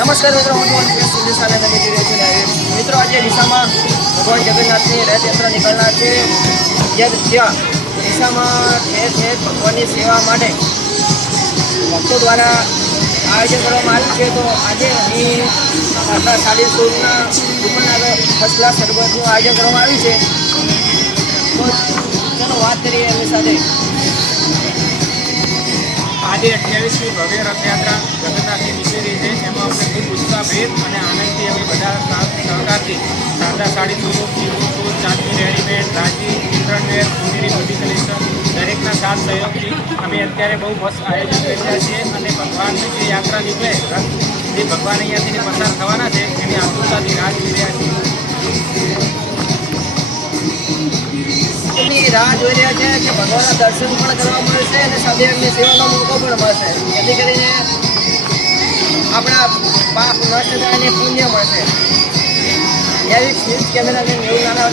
નમસ્કાર મિત્રો, હું છું અલ્પેશ સુરેશાને તમે જોઈ રહ્યા છો લાઈવ. મિત્રો, આજે ડીસામાં ભગવાન જગન્નાથની રથયાત્રા નીકળનાર છે. ત્યાં ડીસામાં ઠેર ઠેર ભગવાનની સેવા માટે ભક્તો દ્વારા આયોજન કરવામાં આવ્યું છે. તો આજે અહીં આપણા 16:30ના દુકાનના ફર્સ્ટ ક્લાસ શરબતનું આયોજન કરવામાં આવ્યું છે. તો ચાલો વાત કરીએ એમની સાથે. આજે 28મી ભવ્ય રથયાત્રા જગન્નાથની નીકળી રહી છે. એમાં આપણે ખૂબ ઉત્સાહભેર અને આનંદથી અમે બધા સહકારથી શારદા સાડી શોરૂમ, ચાંદની રેડીમેડ, રાજી, ચિત્રણવેર, સોનેરી બ્યુટી કલેક્શન દરેકના સાથ સહયોગથી અમે અત્યારે બહુ મસ્ત આયોજન કરી રહ્યા છીએ. અને ભગવાનની જે યાત્રા નીકળે, જે ભગવાન અહીંયાથી પસાર થવાના છે એની આતુરતાથી રાહ જોઈ રહ્યા છીએ. રાહ જોઈ રહ્યા છે કે ભગવાનના દર્શન પણ કરવા મળશે અને સાથે એમની સેવાનો મોકો પણ મળશે, જેથી કરીને આપણા પાપ નષ્ટ થાય અને પુણ્ય મળશે. એવી કેમેરામેન એવું નાના